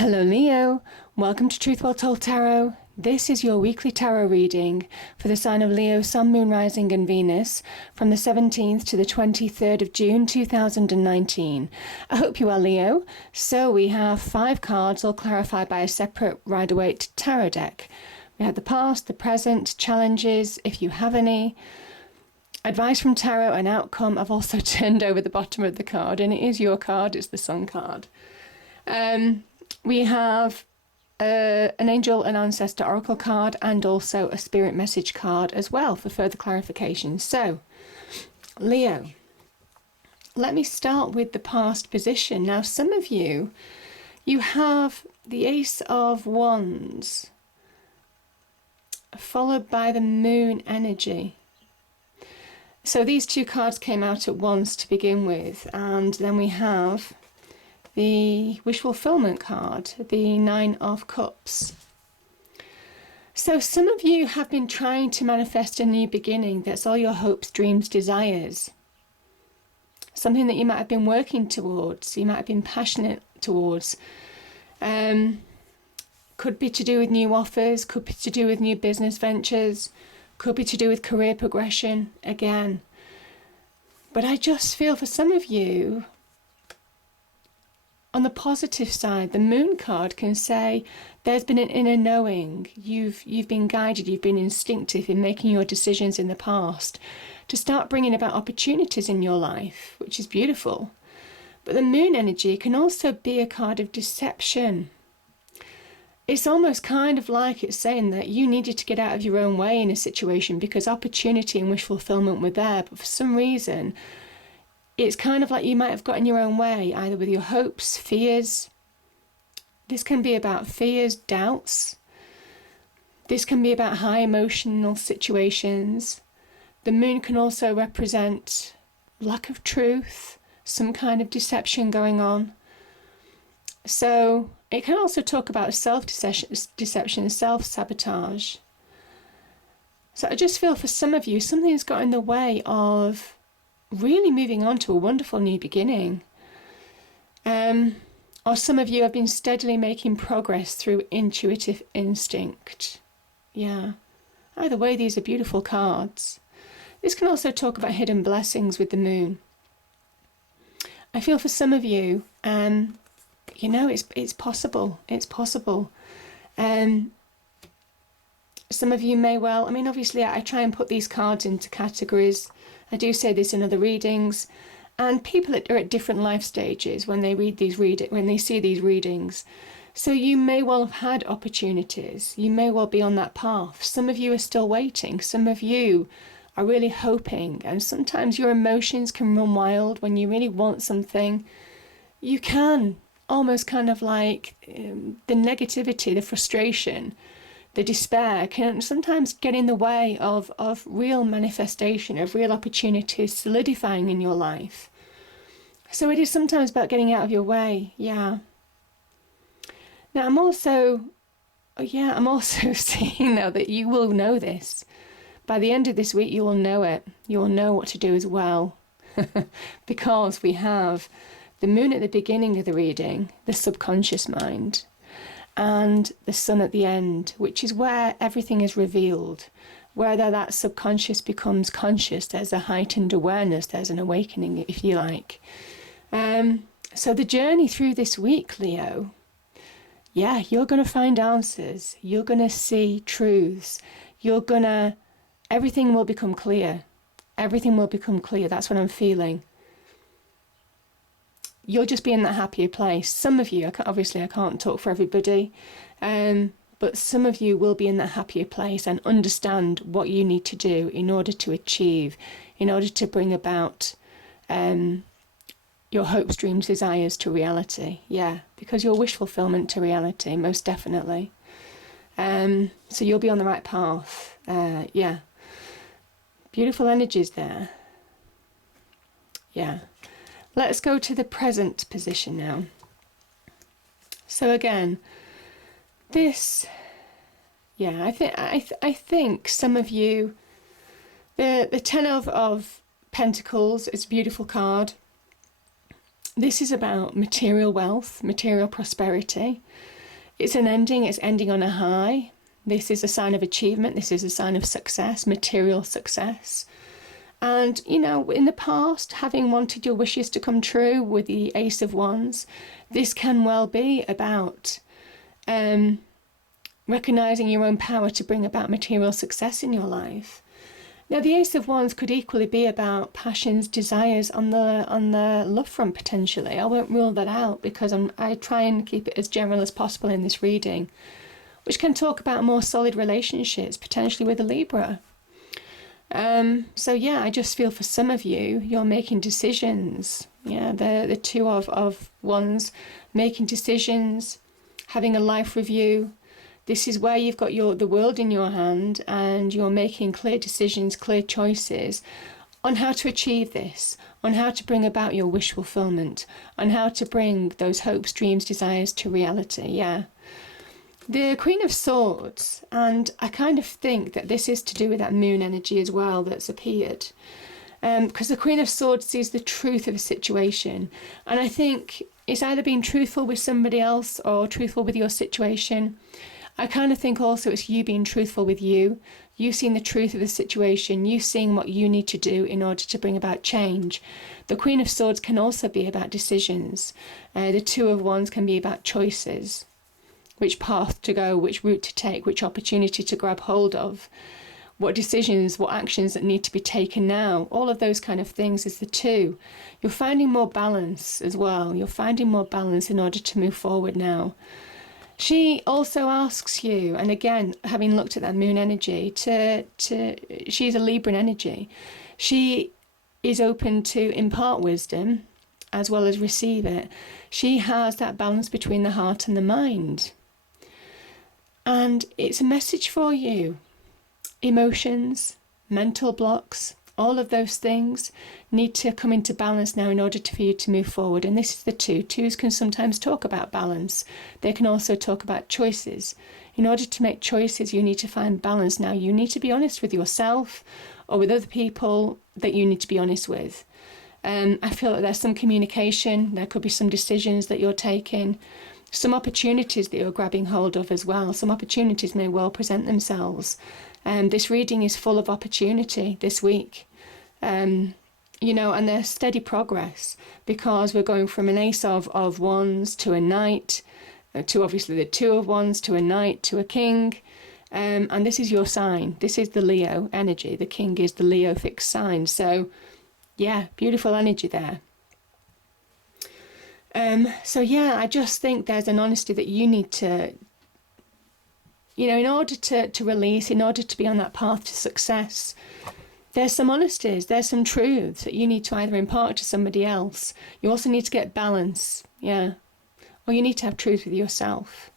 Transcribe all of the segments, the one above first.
Hello Leo, welcome to Truth Well Told Tarot. This is your weekly tarot reading for the sign of Leo, Sun, Moon, Rising and Venus from the 17th to the 23rd of June 2019. I hope you are Leo. So we have 5 cards all clarified by a separate Rider-Waite tarot deck. We have the past, the present, challenges if you have any, advice from tarot and outcome. I've also turned over the bottom of the card and it is your card, it's the Sun card. We have an angel and ancestor oracle card and also a spirit message card as well for further clarification. So, Leo, let me start with the past position. Now, some of you have the Ace of Wands followed by the Moon energy. So these 2 cards came out at once to begin with, and then we have the wish fulfillment card, the 9 of Cups. So some of you have been trying to manifest a new beginning. That's all your hopes, dreams, desires. Something that you might have been working towards, you might have been passionate towards. Could be to do with new offers, could be to do with new business ventures, could be to do with career progression again. But I just feel for some of you, on the positive side, the Moon card can say there's been an inner knowing. You've been guided, you've been instinctive in making your decisions in the past to start bringing about opportunities in your life, which is beautiful. But the Moon energy can also be a card of deception. It's almost kind of like it's saying that you needed to get out of your own way in a situation because opportunity and wish fulfillment were there, but for some reason it's kind of like you might have got in your own way, either with your hopes, fears. This can be about fears, doubts. This can be about high emotional situations. The Moon can also represent lack of truth, some kind of deception going on. So it can also talk about self-deception, self-sabotage. So I just feel for some of you, something's got in the way of really moving on to a wonderful new beginning. Or some of you have been steadily making progress through intuitive instinct. Yeah. Either way, these are beautiful cards. This can also talk about hidden blessings with the Moon. I feel for some of you, it's possible. It's possible. Some of you may well, obviously I try and put these cards into categories. I do say this in other readings, and people are at different life stages when they see these readings. So you may well have had opportunities. You may well be on that path. Some of you are still waiting. Some of you are really hoping, and sometimes your emotions can run wild when you really want something. You can almost kind of like the negativity, the frustration, the despair can sometimes get in the way of real manifestation, of real opportunities solidifying in your life. So it is sometimes about getting out of your way, yeah. Now I'm also seeing now that you will know this. By the end of this week you will know it. You will know what to do as well. Because we have the Moon at the beginning of the reading, the subconscious mind, and the Sun at the end, which is where everything is revealed, where that subconscious becomes conscious. There's a heightened awareness, there's an awakening, if you like. So the journey through this week, Leo, yeah, you're going to find answers, you're going to see truths, everything will become clear. Everything will become clear, that's what I'm feeling. You'll just be in that happier place. Some of you, obviously I can't talk for everybody, but some of you will be in that happier place and understand what you need to do in order to achieve, in order to bring about your hopes, dreams, desires to reality. Yeah, because your wish fulfillment to reality, most definitely. So you'll be on the right path. Yeah. Beautiful energies there. Yeah. Let's go to the present position now. So again, this, yeah, I think some of you, the Ten of Pentacles is a beautiful card. This is about material wealth, material prosperity. It's an ending, it's ending on a high. This is a sign of achievement, this is a sign of success, material success. And, you know, in the past, having wanted your wishes to come true with the Ace of Wands, this can well be about recognizing your own power to bring about material success in your life. Now, the Ace of Wands could equally be about passions, desires on the love front potentially. I won't rule that out because I try and keep it as general as possible in this reading, which can talk about more solid relationships, potentially with a Libra. So yeah, I just feel for some of you, you're making decisions. Yeah, the Two of Wands, making decisions, having a life review. This is where you've got the world in your hand and you're making clear decisions, clear choices on how to achieve this, on how to bring about your wish fulfillment, on how to bring those hopes, dreams, desires to reality. Yeah. The Queen of Swords, and I kind of think that this is to do with that moon energy as well that's appeared. Because the Queen of Swords sees the truth of a situation. And I think it's either being truthful with somebody else or truthful with your situation. I kind of think also it's you being truthful with you seeing the truth of the situation, you seeing what you need to do in order to bring about change. The Queen of Swords can also be about decisions. The Two of Wands can be about choices. Which path to go, which route to take, which opportunity to grab hold of, what decisions, what actions that need to be taken now. All of those kind of things is the Two. You're finding more balance as well. You're finding more balance in order to move forward now. She also asks you, and again, having looked at that moon energy, she's a Libran energy. She is open to impart wisdom as well as receive it. She has that balance between the heart and the mind. And it's a message for you. Emotions, mental blocks, all of those things need to come into balance now in order for you to move forward. And this is the Two. Twos can sometimes talk about balance. They can also talk about choices. In order to make choices, you need to find balance. Now, you need to be honest with yourself or with other people that you need to be honest with. I feel that there's some communication. There could be some decisions that you're taking. Some opportunities that you're grabbing hold of as well. Some opportunities may well present themselves. This reading is full of opportunity this week. You know, and there's steady progress because we're going from an Ace of Wands to a Knight, to obviously the Two of Wands, to a Knight, to a King. And this is your sign. This is the Leo energy. The King is the Leo fixed sign. So, yeah, beautiful energy there. So yeah, I just think there's an honesty that you need to, you know, in order to release, in order to be on that path to success, there's some honesties, there's some truths that you need to either impart to somebody else. You also need to get balance, yeah, or you need to have truth with yourself.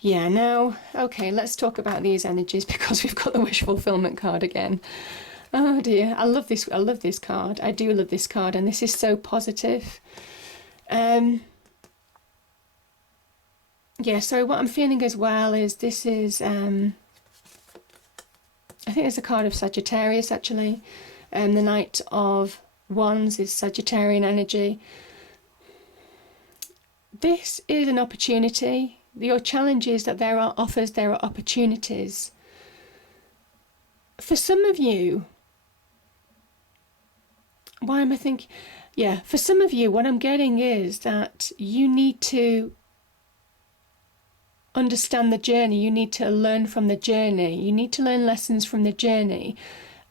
Yeah, now, okay, let's talk about these energies because we've got the wish fulfillment card again. Oh dear, I love this card. I do love this card, and this is so positive. Yeah, so what I'm feeling as well is this is, I think it's a card of Sagittarius actually. The Knight of Wands is Sagittarian energy. This is an opportunity. Your challenge is that there are offers, there are opportunities. For some of you, why am I thinking? Yeah, for some of you, what I'm getting is that you need to understand the journey. You need to learn from the journey. You need to learn lessons from the journey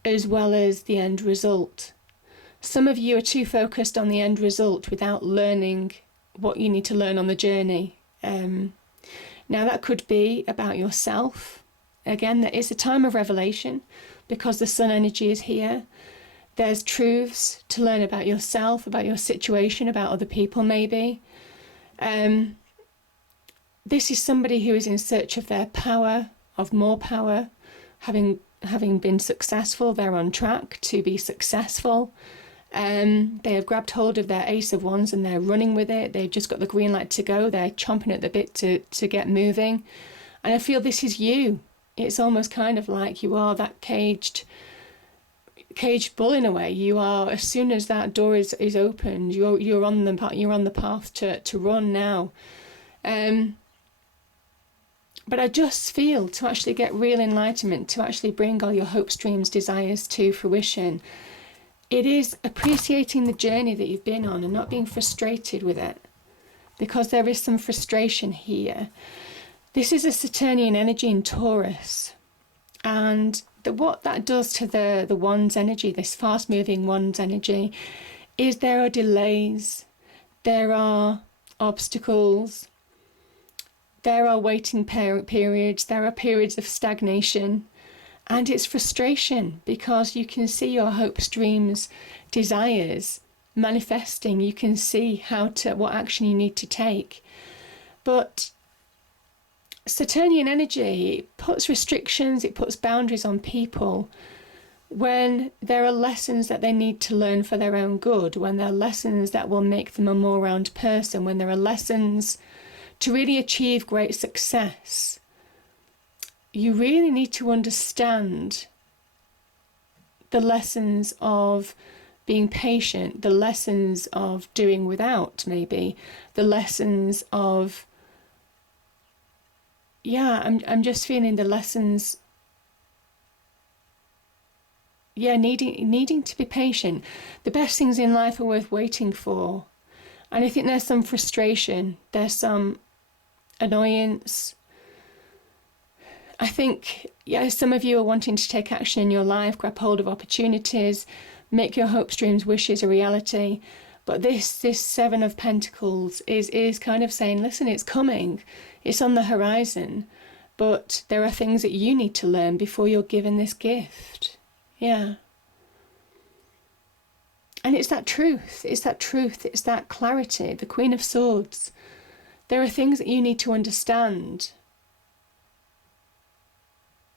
as well as the end result. Some of you are too focused on the end result without learning what you need to learn on the journey. Now, that could be about yourself. Again, there is a time of revelation because the sun energy is here. There's truths to learn about yourself, about your situation, about other people maybe. This is somebody who is in search of their power, of more power. Having been successful, they're on track to be successful. They have grabbed hold of their Ace of Wands and they're running with it. They've just got the green light to go. They're chomping at the bit to get moving. And I feel this is you. It's almost kind of like you are that caged caged bull in a way. You are, as soon as that door is opened, you're on the path to run now. But I just feel, to actually get real enlightenment, to actually bring all your hopes, dreams, desires to fruition, it is appreciating the journey that you've been on and not being frustrated with it, because there is some frustration here. This is a Saturnian energy in Taurus, and what that does to the one's energy, this fast-moving one's energy, is there are delays, there are obstacles, there are waiting periods, there are periods of stagnation, and it's frustration because you can see your hopes, dreams, desires manifesting. You can see what action you need to take. But Saturnian energy puts restrictions, it puts boundaries on people when there are lessons that they need to learn for their own good, when there are lessons that will make them a more round person, when there are lessons to really achieve great success. You really need to understand the lessons of being patient, the lessons of doing without, maybe, the lessons of, I'm just feeling the lessons, needing to be patient. The best things in life are worth waiting for. And I think there's some frustration, there's some annoyance. I think, some of you are wanting to take action in your life, grab hold of opportunities, make your hopes, dreams, wishes a reality. But this Seven of Pentacles is kind of saying, listen, it's coming, it's on the horizon, but there are things that you need to learn before you're given this gift. Yeah. And it's that truth, it's that clarity, the Queen of Swords. There are things that you need to understand.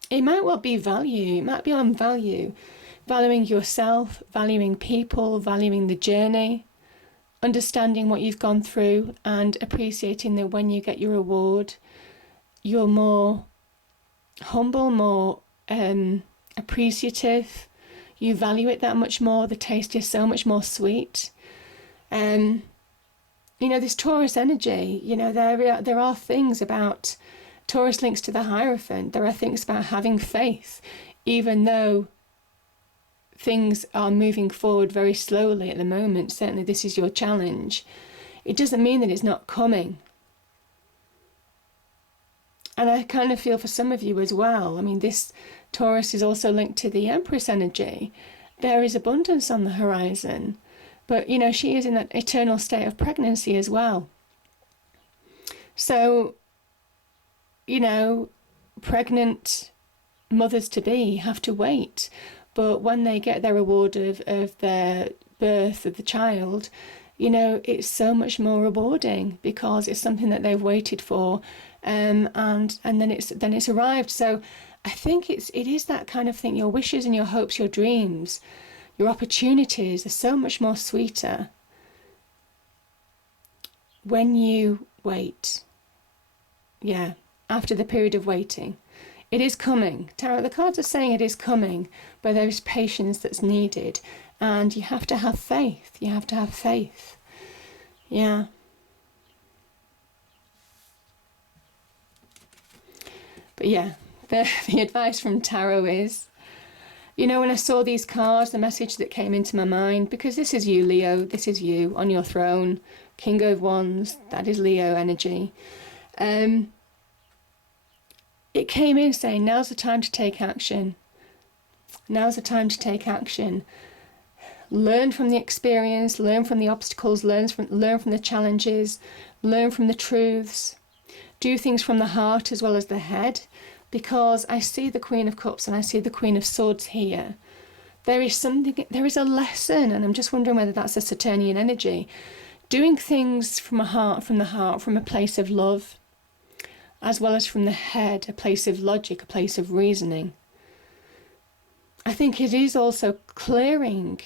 It might well be value, it might be on value. Valuing yourself, valuing people, valuing the journey, understanding what you've gone through and appreciating that when you get your reward, you're more humble, more appreciative. You value it that much more. The taste is so much more sweet. This Taurus energy, there are things about Taurus links to the Hierophant. There are things about having faith, even though things are moving forward very slowly at the moment. Certainly this is your challenge. It doesn't mean that it's not coming. And I kind of feel for some of you as well. I mean, this Taurus is also linked to the Empress energy. There is abundance on the horizon. But, she is in that eternal state of pregnancy as well. So, pregnant mothers-to-be have to wait. But when they get their reward of their birth of the child, it's so much more rewarding because it's something that they've waited for, and then it's arrived. So I think it is that kind of thing. Your wishes and your hopes, your dreams, your opportunities are so much more sweeter when you wait. Yeah, after the period of waiting. It is coming. Tarot, the cards are saying it is coming, but there is patience that's needed. And you have to have faith. You have to have faith. Yeah. But yeah, the advice from Tarot is, when I saw these cards, the message that came into my mind, because this is you, Leo, this is you on your throne, King of Wands, that is Leo energy. It came in saying, now's the time to take action. Now's the time to take action. Learn from the experience, learn from the obstacles, learn from the challenges, learn from the truths. Do things from the heart as well as the head, because I see the Queen of Cups and I see the Queen of Swords here. There is a lesson, and I'm just wondering whether that's a Saturnian energy. Doing things from the heart, from a place of love, as well as from the head, a place of logic, a place of reasoning. I think it is also clearing,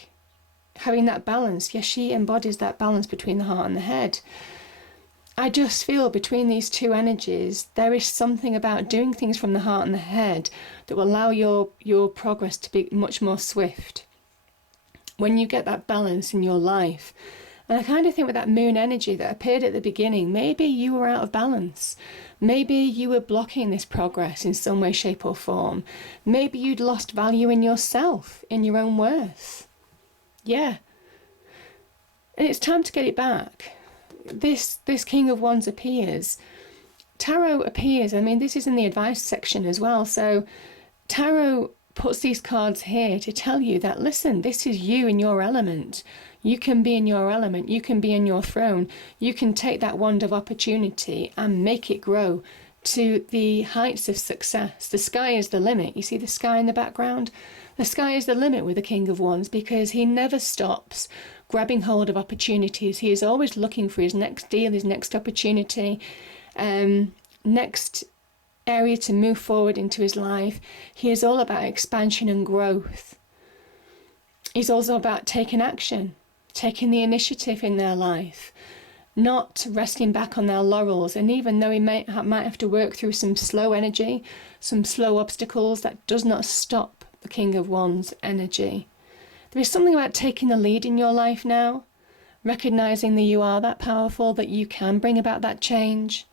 having that balance. Yes, she embodies that balance between the heart and the head. I just feel between these two energies, there is something about doing things from the heart and the head that will allow your progress to be much more swift. when you get that balance in your life. And I kind of think with that moon energy that appeared at the beginning, maybe you were out of balance. Maybe you were blocking this progress in some way, shape or form. Maybe you'd lost value in yourself, in your own worth. Yeah. And it's time to get it back. This King of Wands appears. Tarot appears. I mean, this is in the advice section as well. So Tarot puts these cards here to tell you that, listen, this is you in your element. You can be in your element. You can be in your throne. You can take that wand of opportunity and make it grow to the heights of success. The sky is the limit. You see the sky in the background? The sky is the limit with the King of Wands, because he never stops grabbing hold of opportunities. He is always looking for his next deal, his next opportunity, next area to move forward into his life. He is all about expansion and growth. He's also about taking action, taking the initiative in their life, not resting back on their laurels. And even though he might have to work through some slow energy, some slow obstacles, that does not stop the King of Wands energy. There is something about taking the lead in your life now, recognizing that you are that powerful, that you can bring about that change.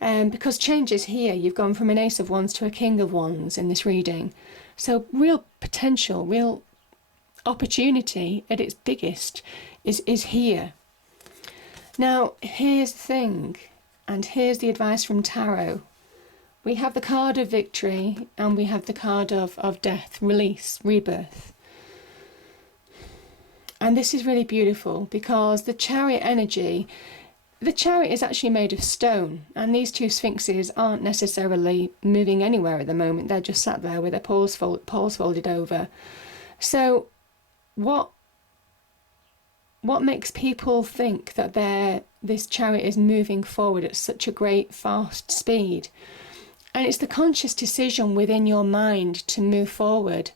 Because change is here. You've gone from an Ace of Wands to a King of Wands in this reading. So real potential, real opportunity at its biggest is here. Now, here's the thing, and here's the advice from Tarot. We have the card of victory, and we have the card of death, release, rebirth. And this is really beautiful, because the Chariot energy, the Chariot is actually made of stone, and these two sphinxes aren't necessarily moving anywhere at the moment. They're just sat there with their paws folded over. So what makes people think that this Chariot is moving forward at such a great, fast speed? And it's the conscious decision within your mind to move forward.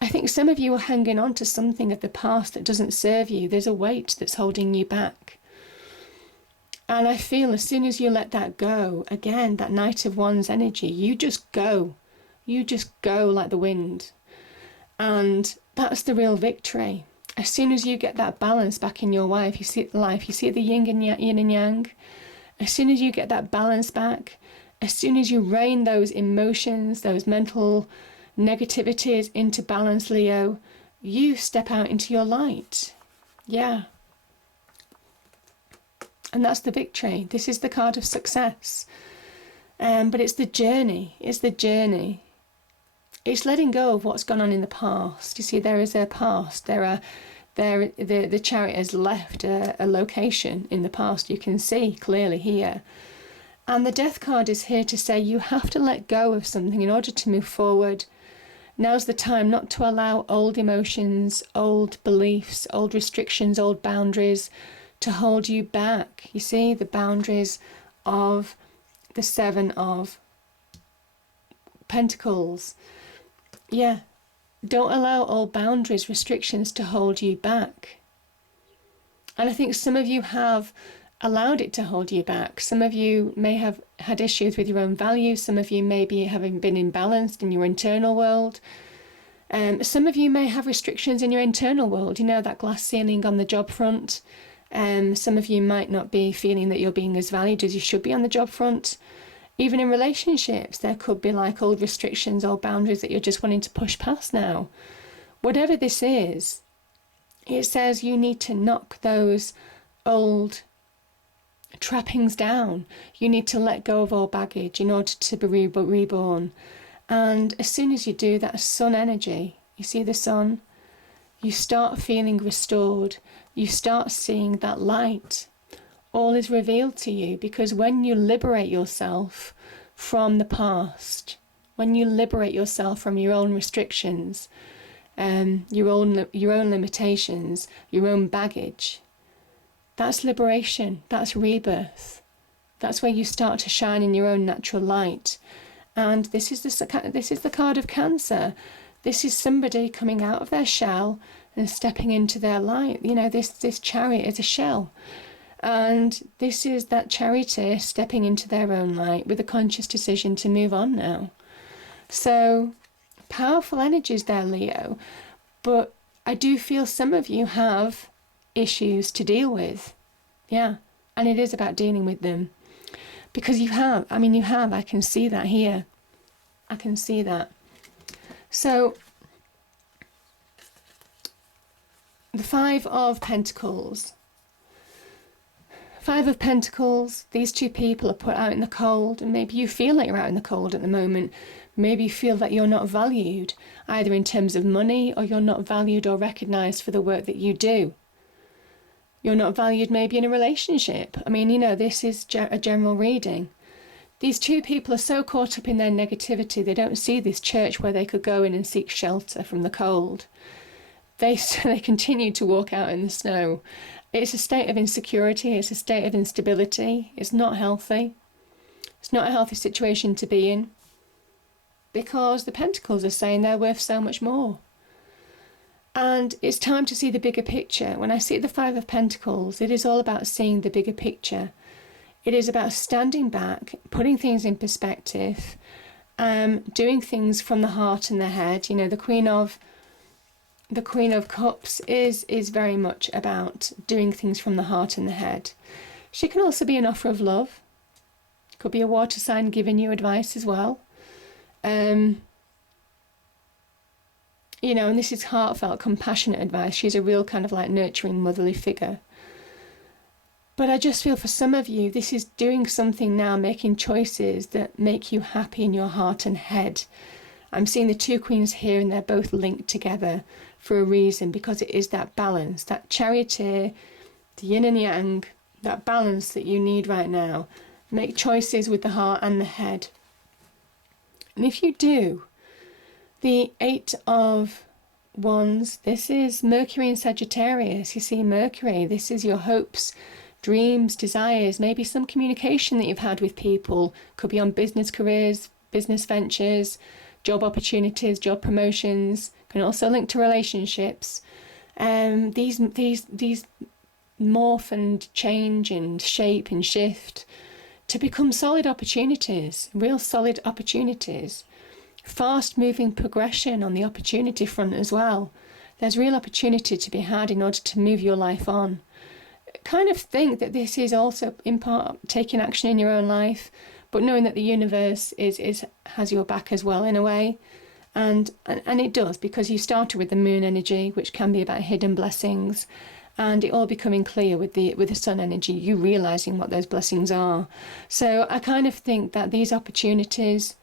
I think some of you are hanging on to something of the past that doesn't serve you. There's a weight that's holding you back. And I feel as soon as you let that go, again, that Knight of Wands energy, you just go. You just go like the wind. And that's the real victory. As soon as you get that balance back in your life, you see the yin and yang. As soon as you get that balance back, as soon as you rein those emotions, those mental negativities into balance, Leo, you step out into your light. Yeah. And that's the victory. This is the card of success. But it's the journey. It's the journey. It's letting go of what's gone on in the past. You see, there is a past. The Chariot has left a location in the past. You can see clearly here. And the Death card is here to say you have to let go of something in order to move forward. Now's the time not to allow old emotions, old beliefs, old restrictions, old boundaries to hold you back. You see, the boundaries of the Seven of Pentacles. Yeah, don't allow old boundaries, restrictions to hold you back. And I think some of you have allowed it to hold you back. Some of you may have had issues with your own values. Some of you may be having been imbalanced in your internal world. Some of you may have restrictions in your internal world, you know, that glass ceiling on the job front. Some of you might not be feeling that you're being as valued as you should be on the job front. Even in relationships, there could be like old restrictions, old boundaries that you're just wanting to push past now. Whatever this is, it says you need to knock those old trappings down. You need to let go of all baggage in order to be reborn. And as soon as you do, that sun energy, you see the sun, you start feeling restored. You start seeing that light. All is revealed to you, because when you liberate yourself from the past, when you liberate yourself from your own restrictions, your own limitations, your own baggage, that's liberation. That's rebirth. That's where you start to shine in your own natural light. And this is the card of Cancer. This is somebody coming out of their shell and stepping into their light. You know, this Chariot is a shell. And this is that charioteer stepping into their own light with a conscious decision to move on now. So, powerful energies there, Leo. But I do feel some of you have issues to deal with. Yeah. And it is about dealing with them. Because you have, I can see that here. I can see that. So, the Five of Pentacles. Five of Pentacles, these two people are put out in the cold, and maybe you feel like you're out in the cold at the moment. Maybe you feel that you're not valued, either in terms of money, or you're not valued or recognised for the work that you do. You're not valued maybe in a relationship. This is a general reading. These two people are so caught up in their negativity, they don't see this church where they could go in and seek shelter from the cold. They continue to walk out in the snow. It's a state of insecurity, it's a state of instability. It's not healthy. It's not a healthy situation to be in, because the Pentacles are saying they're worth so much more. And it's time to see the bigger picture. When I see the Five of Pentacles, it is all about seeing the bigger picture. It is about standing back, putting things in perspective, doing things from the heart and the head. The Queen of Cups is very much about doing things from the heart and the head. She can also be an offer of love. Could be a water sign giving you advice as well. And this is heartfelt, compassionate advice. She's a real kind of like nurturing motherly figure. But I just feel for some of you, this is doing something now, making choices that make you happy in your heart and head. I'm seeing the two queens here, and they're both linked together for a reason, because it is that balance, that charioteer, the yin and yang, that balance that you need right now. Make choices with the heart and the head. And if you do, the Eight of Wands, this is Mercury in Sagittarius. You see Mercury, this is your hopes, dreams, desires, maybe some communication that you've had with people. Could be on business careers, business ventures, job opportunities, job promotions. Can also link to relationships. These morph and change and shape and shift to become solid opportunities, real solid opportunities. Fast moving progression on the opportunity front as well. There's real opportunity to be had in order to move your life on. Kind of think that this is also in part taking action in your own life, but knowing that the universe has your back as well in a way. And it does, because you started with the moon energy, which can be about hidden blessings, and it all becoming clear with the sun energy, you realizing what those blessings are. So I kind of think that these opportunities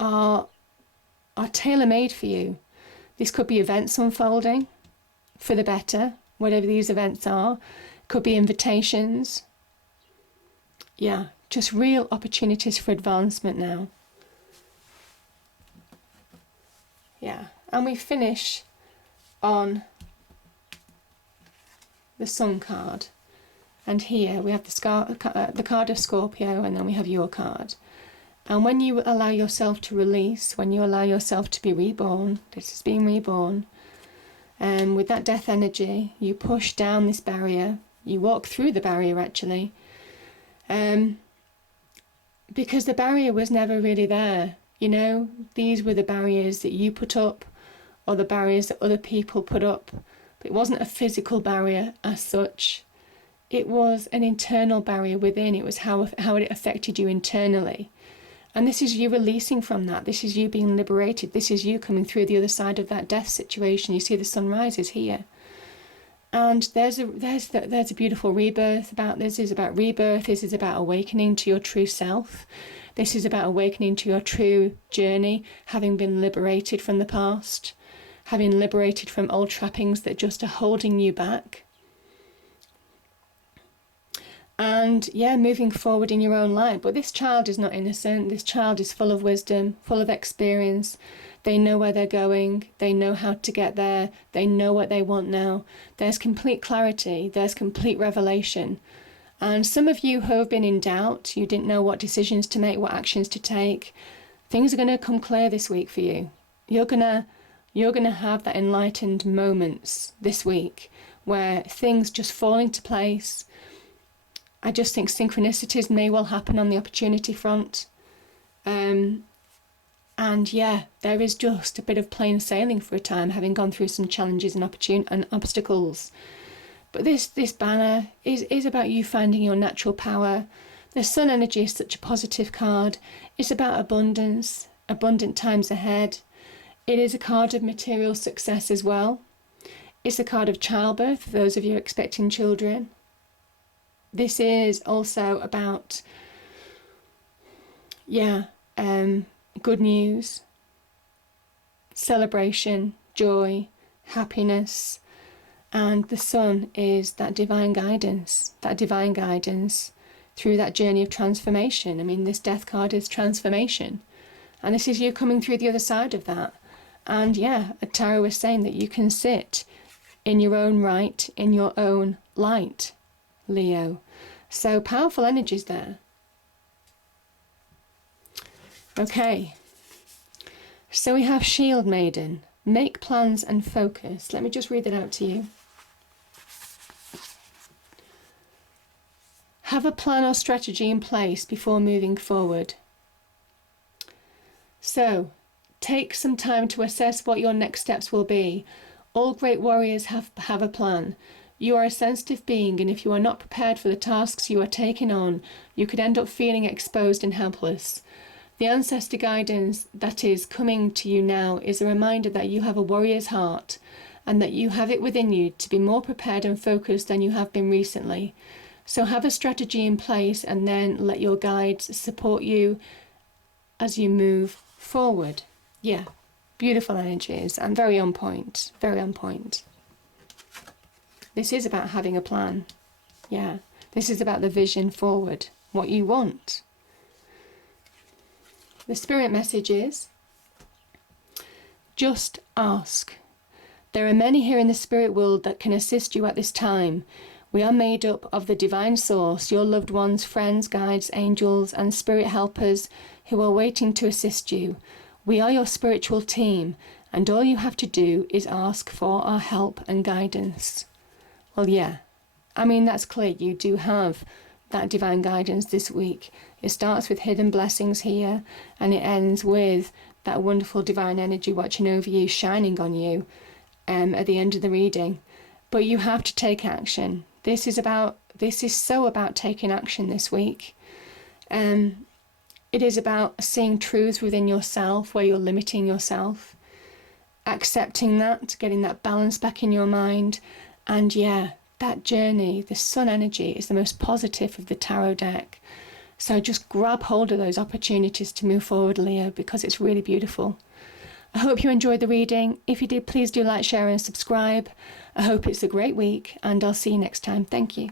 are tailor-made for you. This could be events unfolding for the better, whatever these events are. Could be invitations. Yeah, just real opportunities for advancement now. Yeah, and we finish on the Sun card. And here we have the card of Scorpio, and then we have your card. And when you allow yourself to release, when you allow yourself to be reborn, this is being reborn, and with that death energy, you push down this barrier, you walk through the barrier actually, because the barrier was never really there. These were the barriers that you put up, or the barriers that other people put up. But it wasn't a physical barrier as such. It was an internal barrier within. It was how it affected you internally. And this is you releasing from that. This is you being liberated. This is you coming through the other side of that death situation. You see the sun rises here. And there's a beautiful rebirth about this. This is about rebirth. This is about awakening to your true self. This is about awakening to your true journey, having been liberated from the past, having liberated from old trappings that just are holding you back. And yeah, moving forward in your own light. But this child is not innocent. This child is full of wisdom, full of experience. They know where they're going. They know how to get there. They know what they want now. There's complete clarity. There's complete revelation. And some of you who have been in doubt, you didn't know what decisions to make, what actions to take, things are going to come clear this week for you. You're gonna have that enlightened moments this week where things just fall into place. I just think synchronicities may well happen on the opportunity front. And yeah, there is just a bit of plain sailing for a time, having gone through some challenges and obstacles. But this banner is about you finding your natural power. The Sun energy is such a positive card. It's about abundance, abundant times ahead. It is a card of material success as well. It's a card of childbirth for those of you expecting children. This is also about, good news, celebration, joy, happiness. And the Sun is that divine guidance through that journey of transformation. I mean, this Death card is transformation. And this is you coming through the other side of that. And yeah, a tarot is saying that you can sit in your own right, in your own light, Leo. So powerful energies there. Okay. So we have Shield Maiden. Make plans and focus. Let me just read it out to you. Have a plan or strategy in place before moving forward. So, take some time to assess what your next steps will be. All great warriors have a plan. You are a sensitive being, and if you are not prepared for the tasks you are taking on, you could end up feeling exposed and helpless. The ancestor guidance that is coming to you now is a reminder that you have a warrior's heart, and that you have it within you to be more prepared and focused than you have been recently. So have a strategy in place, and then let your guides support you as you move forward. Yeah, beautiful energies and very on point, very on point. This is about having a plan. Yeah, this is about the vision forward, what you want. The spirit message is, just ask. There are many here in the spirit world that can assist you at this time. We are made up of the divine source, your loved ones, friends, guides, angels, and spirit helpers who are waiting to assist you. We are your spiritual team, and all you have to do is ask for our help and guidance. Well, yeah, I mean, that's clear. You do have that divine guidance this week. It starts with hidden blessings here, and it ends with that wonderful divine energy watching over you, shining on you at the end of the reading. But you have to take action. This is so about taking action this week. It is about seeing truths within yourself where you're limiting yourself, accepting that, getting that balance back in your mind. And yeah, that journey, the Sun energy, is the most positive of the tarot deck. So just grab hold of those opportunities to move forward, Leo, because it's really beautiful. I hope you enjoyed the reading. If you did, please do like, share and subscribe. I hope it's a great week, and I'll see you next time. Thank you.